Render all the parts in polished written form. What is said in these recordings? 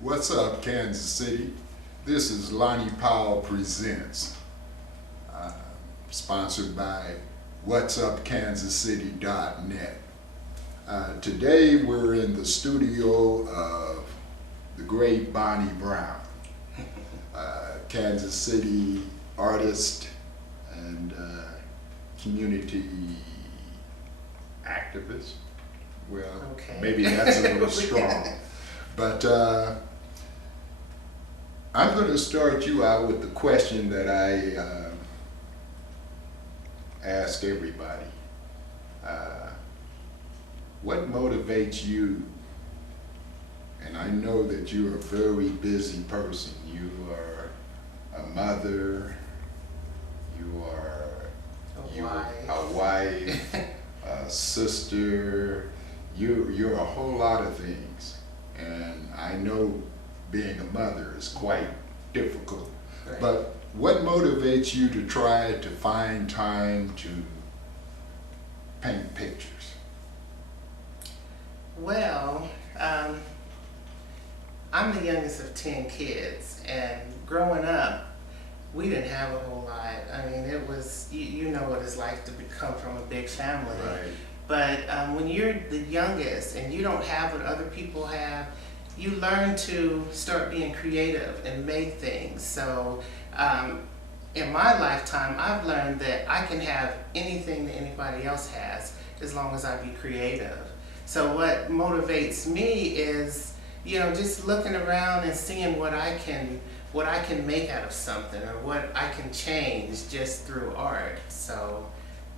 What's up, Kansas City? This is Lonnie Powell Presents, sponsored by whatsupkansascity.net. Today we're in the studio of the great Bonnye Brown, Kansas City artist and community activist. Well, okay. Maybe that's a little strong. But I'm going to start you out with the question that I ask everybody. What motivates you? And I know that you're a very busy person. You are a mother, you are a wife, a sister, you're a whole lot of things. And I know being a mother is quite difficult. Right. But what motivates you to try to find time to paint pictures? Well, I'm the youngest of 10 kids, and growing up, we didn't have a whole lot. I mean, it was, you know what it's like to come from a big family. Right. But when you're the youngest and you don't have what other people have, you learn to start being creative and make things. So in my lifetime, I've learned that I can have anything that anybody else has as long as I be creative. So what motivates me is, you know, just looking around and seeing what I can make out of something, or what I can change just through art. So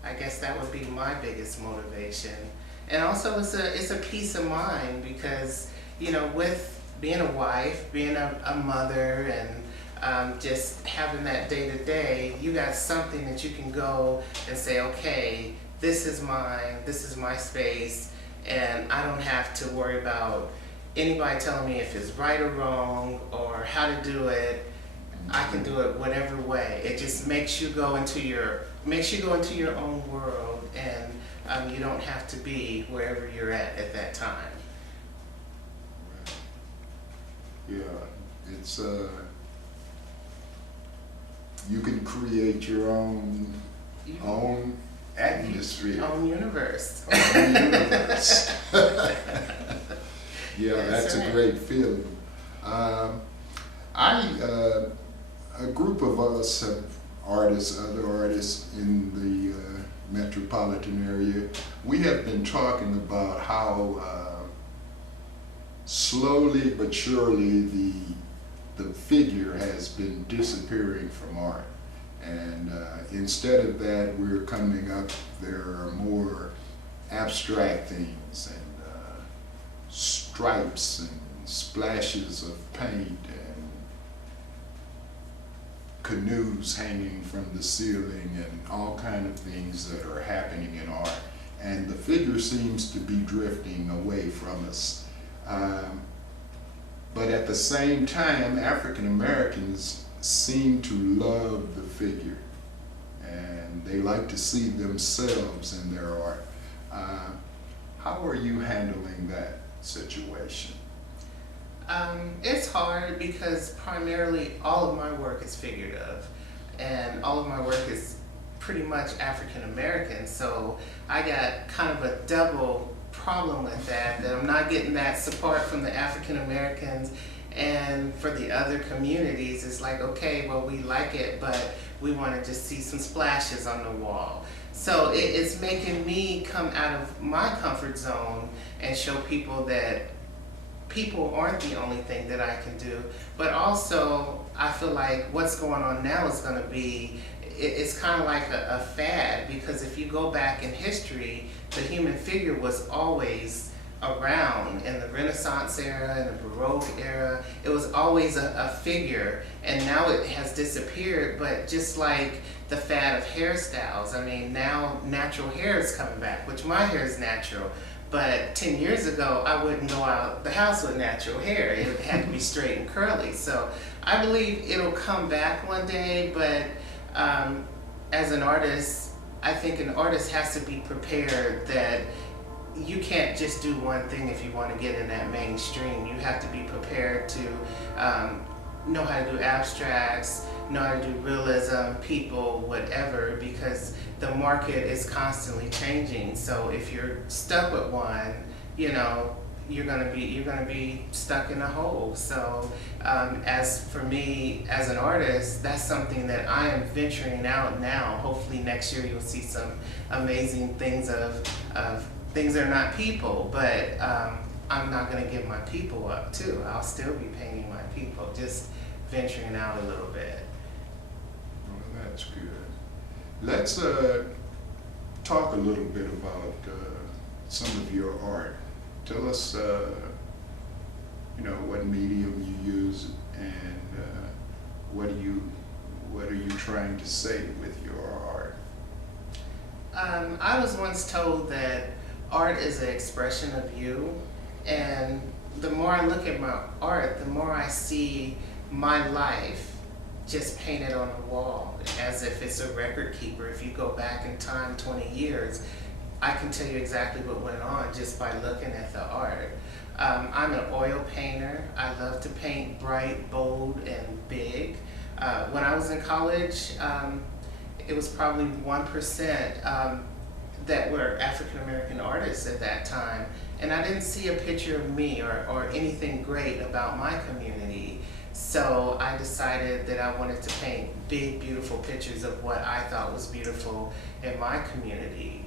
I guess that would be my biggest motivation. And also it's a peace of mind, because, you know, with being a wife, being a mother, and just having that day to day, you got something that you can go and say, okay, this is mine, this is my space, and I don't have to worry about anybody telling me if it's right or wrong or how to do it. I can do it whatever way. It just makes you go into your own world, and you don't have to be wherever you're at that time. Yeah, it's you can create your own atmosphere, Own universe. own universe. Yeah, that's right. a great feeling. A group of us have other artists in the metropolitan area. We have been talking about how slowly but surely the figure has been disappearing from art. And instead of that, we're coming up, there are more abstract things, and stripes and splashes of paint, and canoes hanging from the ceiling, and all kind of things that are happening in art. And the figure seems to be drifting away from us. But at the same time, African Americans seem to love the figure, and they like to see themselves in their art. How are you handling that situation? It's hard, because primarily all of my work is figurative, and all of my work is pretty much African American, so I got kind of a double problem with that I'm not getting that support from the African Americans, and for the other communities it's like, okay, well, we like it, but we want to just see some splashes on the wall. So it's making me come out of my comfort zone and show people that people aren't the only thing that I can do, but also I feel like what's going on now is going to be, it's kind of like a fad, because if you go back in history, the human figure was always around in the Renaissance era and the Baroque era. It was always a figure, and now it has disappeared. But just like the fad of hairstyles, I mean, now natural hair is coming back, which my hair is natural. But 10 years ago, I wouldn't go out the house with natural hair. It had to be straight and curly. So I believe it'll come back one day, but as an artist, I think an artist has to be prepared that you can't just do one thing if you want to get in that mainstream. You have to be prepared to know how to do abstracts, know how to do realism, people, whatever, because the market is constantly changing. So if you're stuck with one, you know, you're gonna be stuck in a hole. So as for me as an artist, that's something that I am venturing out now. Hopefully next year you'll see some amazing things of things that are not people, but I'm not gonna give my people up too. I'll still be painting my people, just venturing out a little bit. Well, that's good. Let's talk a little bit about some of your art. Tell us, you know, what medium you use and what are you trying to say with your art? I was once told that art is an expression of you, and the more I look at my art, the more I see my life just painted on the wall, as if it's a record keeper. If you go back in time 20 years, I can tell you exactly what went on just by looking at the art. I'm an oil painter. I love to paint bright, bold, and big. When I was in college, it was probably 1% that were African American artists at that time. And I didn't see a picture of me or anything great about my community. So I decided that I wanted to paint big, beautiful pictures of what I thought was beautiful in my community.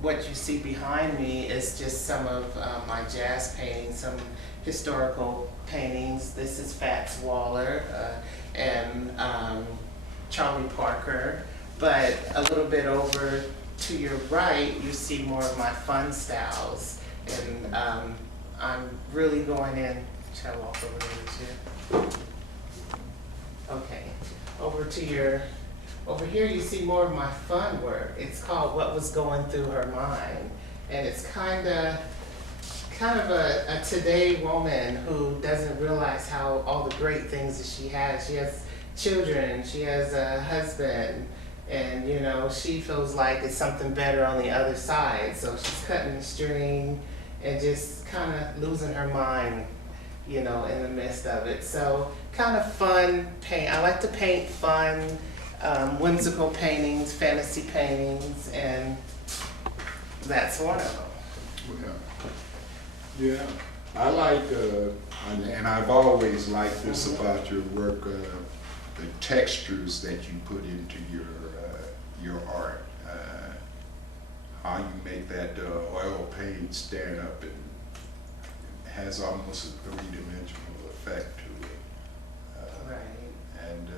What you see behind me is just some of my jazz paintings, some historical paintings. This is Fats Waller and Charlie Parker. But a little bit over to your right, you see more of my fun styles. And I'm really going in, shall I walk over here too? Okay, over here you see more of my fun work. It's called What Was Going Through Her Mind. And it's kind of a today woman who doesn't realize how all the great things that she has. She has children, she has a husband, and you know, she feels like it's something better on the other side. So she's cutting the string and just kind of losing her mind, you know, in the midst of it. So kind of fun paint. I like to paint fun, whimsical paintings, fantasy paintings, and that's one of them. Yeah, I like, and I've always liked this about your work, the textures that you put into your art. How you make that oil paint stand up and has almost a three-dimensional effect to it. Right. And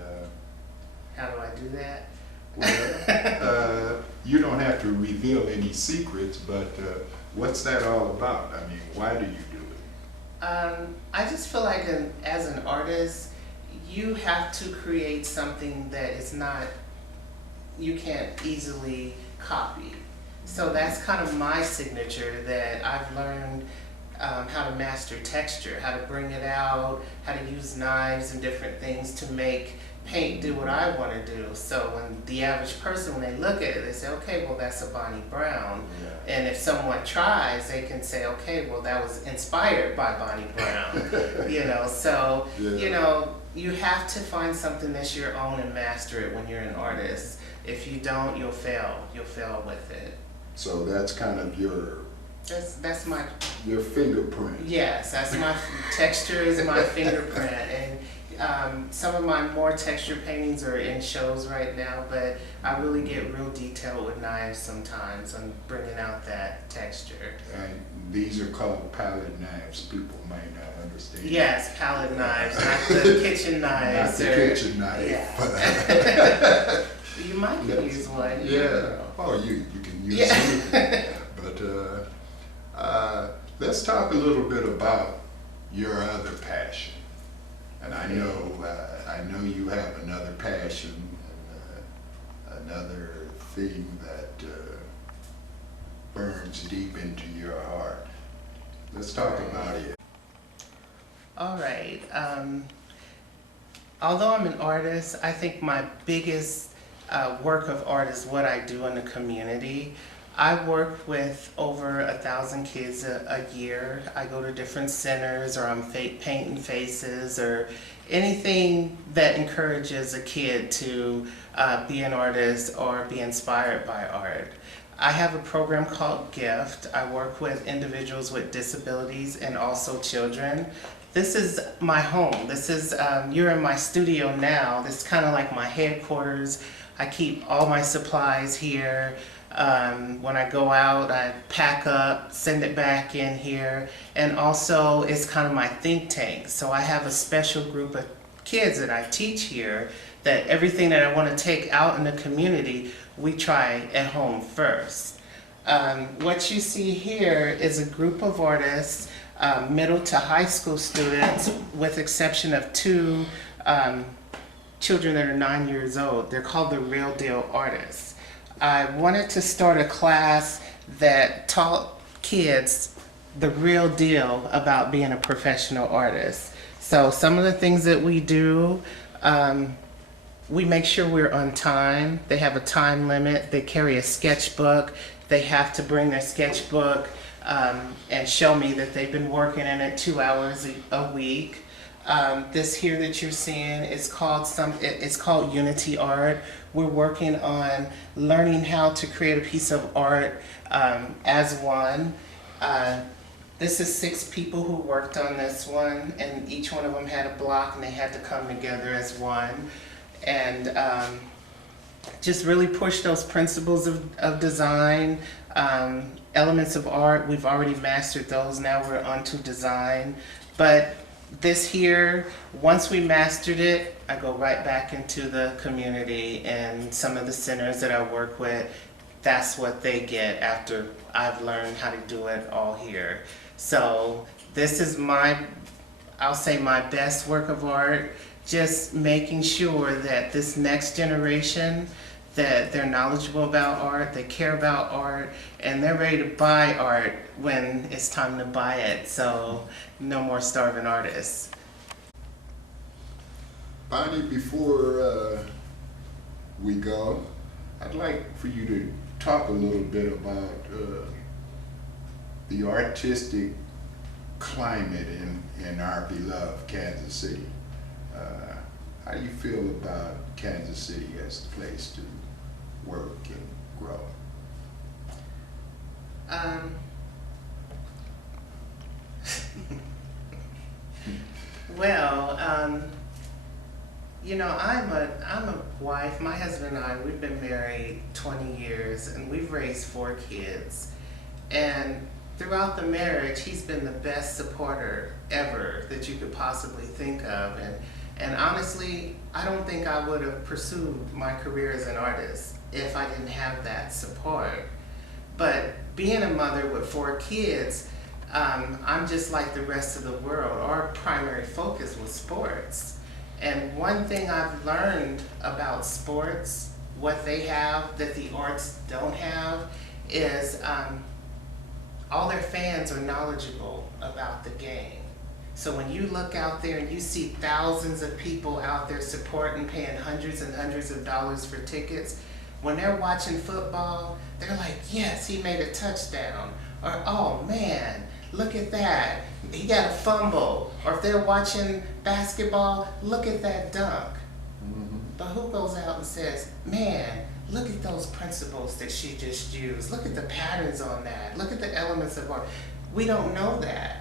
How do I do that? well, you don't have to reveal any secrets, but what's that all about? I mean, why do you do it? I just feel like as an artist, you have to create something that is not, you can't easily copy. So that's kind of my signature, that I've learned how to master texture, how to bring it out, how to use knives and different things to make paint do what I want to do. So when the average person, when they look at it, they say, okay, well, that's a Bonnye Brown. Yeah. And if someone tries, they can say, okay, well, that was inspired by Bonnye Brown. You know, so, yeah. You know, you have to find something that's your own and master it when you're an artist. If you don't, you'll fail. You'll fail with it. So that's kind of that's my fingerprint. Yes, that's my texture is my fingerprint, and some of my more texture paintings are in shows right now, but I really get real detailed with knives sometimes. I'm bringing out that texture. And these are called palette knives. People might not understand. Yes, palette knives, not the kitchen knives. Not the kitchen knife. Yeah. You might could use one. Yeah. Oh, you can use it. But let's talk a little bit about your other passion. And I know you have another passion, another thing that burns deep into your heart. Let's talk about it. All right. Although I'm an artist, I think my biggest work of art is what I do in the community. I work with over 1,000 kids a year. I go to different centers, or I'm painting faces, or anything that encourages a kid to be an artist or be inspired by art. I have a program called GIFT. I work with individuals with disabilities and also children. This is my home. This is, you're in my studio now. This is kind of like my headquarters. I keep all my supplies here. When I go out, I pack up, send it back in here. And also, it's kind of my think tank. So I have a special group of kids that I teach here, that everything that I want to take out in the community, we try at home first. What you see here is a group of artists, middle to high school students, with exception of two children that are 9 years old. They're called the Real Deal Artists. I wanted to start a class that taught kids the real deal about being a professional artist. So some of the things that we do, we make sure we're on time. They have a time limit. They carry a sketchbook. They have to bring their sketchbook and show me that they've been working in it 2 hours a week. This here that you're seeing is it's called Unity Art. We're working on learning how to create a piece of art as one. This is 6 people who worked on this one, and each one of them had a block and they had to come together as one. And just really push those principles of design, elements of art. We've already mastered those. Now we're on to design. But this here, once we mastered it, I go right back into the community, and some of the centers that I work with, that's what they get after I've learned how to do it all here. So this is I'll say my best work of art, just making sure that this next generation, that they're knowledgeable about art, they care about art, and they're ready to buy art when it's time to buy it. So no more starving artists. Bonnie, before we go, I'd like for you to talk a little bit about the artistic climate in our beloved Kansas City. How do you feel about Kansas City as a place to work and grow? Well, you know, I'm a wife. My husband and I, we've been married 20 years, and we've raised 4 kids. And throughout the marriage, he's been the best supporter ever that you could possibly think of. And honestly, I don't think I would have pursued my career as an artist if I didn't have that support. But being a mother with 4 kids, I'm just like the rest of the world. Our primary focus was sports. And one thing I've learned about sports, what they have that the arts don't have, is all their fans are knowledgeable about the game. So when you look out there and you see thousands of people out there supporting, paying hundreds and hundreds of dollars for tickets, when they're watching football, they're like, yes, he made a touchdown. Or, oh man, look at that, he got a fumble. Or if they're watching basketball, look at that dunk. Mm-hmm. But who goes out and says, man, look at those principles that she just used. Look at the patterns on that. Look at the elements of art. We don't know that.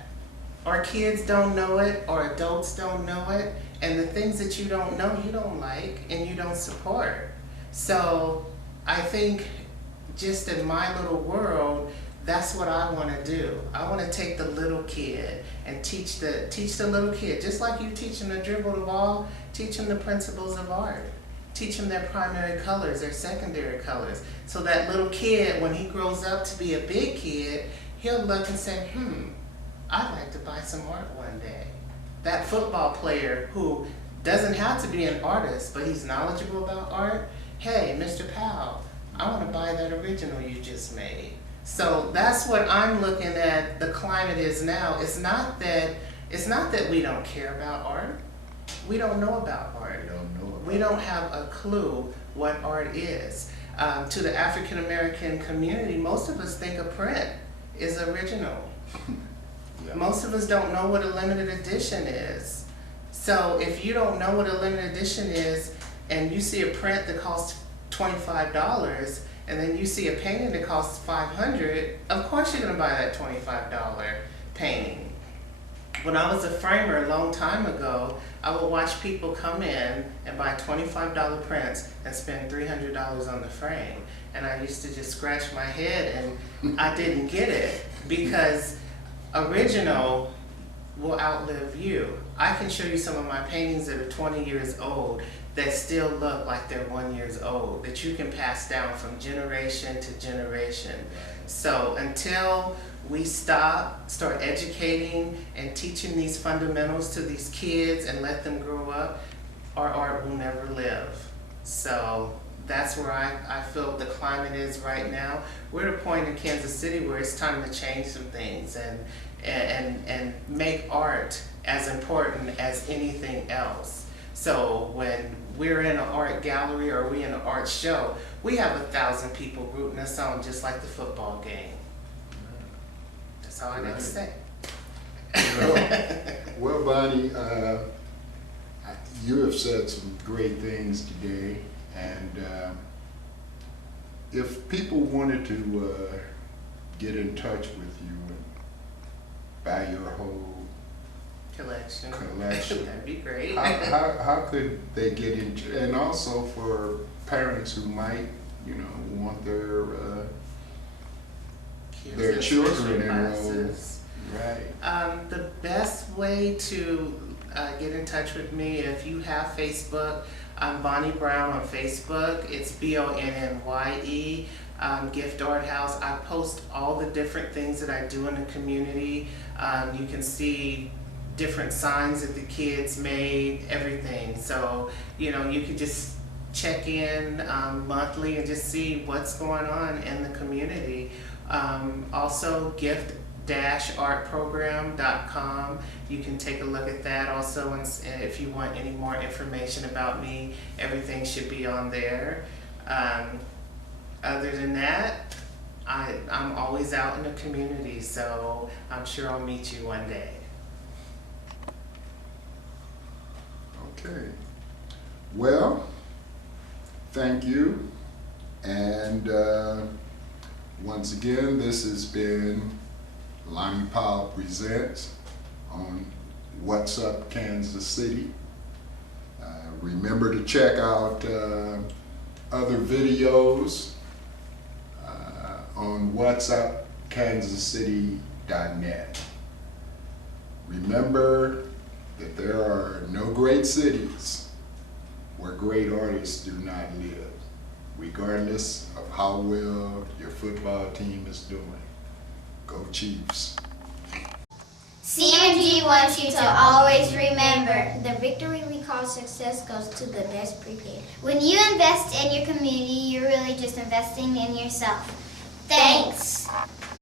Our kids don't know it, or adults don't know it, and the things that you don't know, you don't like and you don't support. So I think just in my little world, that's what I want to do. I want to take the little kid and teach the little kid, just like you teach them to dribble the ball, teach them the principles of art. Teach them their primary colors, their secondary colors. So that little kid, when he grows up to be a big kid, he'll look and say, I'd like to buy some art one day. That football player who doesn't have to be an artist, but he's knowledgeable about art, hey, Mr. Powell, I want to buy that original you just made. So that's what I'm looking at the climate is now. It's not that we don't care about art. We don't know about art. We don't have a clue what art is. To the African American community, most of us think a print is original. Yeah. Most of us don't know what a limited edition is. So if you don't know what a limited edition is, and you see a print that costs $25, and then you see a painting that costs $500, of course you're gonna buy that $25 painting. When I was a framer a long time ago, I would watch people come in and buy $25 prints and spend $300 on the frame. And I used to just scratch my head, and I didn't get it, because original will outlive you. I can show you some of my paintings that are 20 years old that still look like they're 1 year old, that you can pass down from generation to generation. So until we start educating and teaching these fundamentals to these kids and let them grow up, our art will never live. So that's where I feel the climate is right now. We're at a point in Kansas City where it's time to change some things and make art as important as anything else. So when we're in an art gallery or we're in an art show, we have 1,000 people rooting us on, just like the football game. That's all I got to say. Well, Bonnie, you have said some great things today, and if people wanted to get in touch with you and buy your whole Collection. That'd be great. how could they get in? And also for parents who might, want their children enrolled. Right. The best way to get in touch with me, if you have Facebook, I'm Bonnye Brown on Facebook. It's Bonnye. Gift Art House. I post all the different things that I do in the community. You can see different signs that the kids made, everything. So, you can just check in monthly and just see what's going on in the community. Also, gift-artprogram.com. You can take a look at that also, and if you want any more information about me, everything should be on there. Other than that, I'm always out in the community, so I'm sure I'll meet you one day. Okay. Well, thank you. And once again, this has been Lonnie Powell Presents on What's Up Kansas City. Remember to check out other videos on whatsupkansascity.net. Remember that there are no great cities where great artists do not live, regardless of how well your football team is doing. Go Chiefs. CMG wants you to always remember, the victory we call success goes to the best prepared. When you invest in your community, you're really just investing in yourself. Thanks.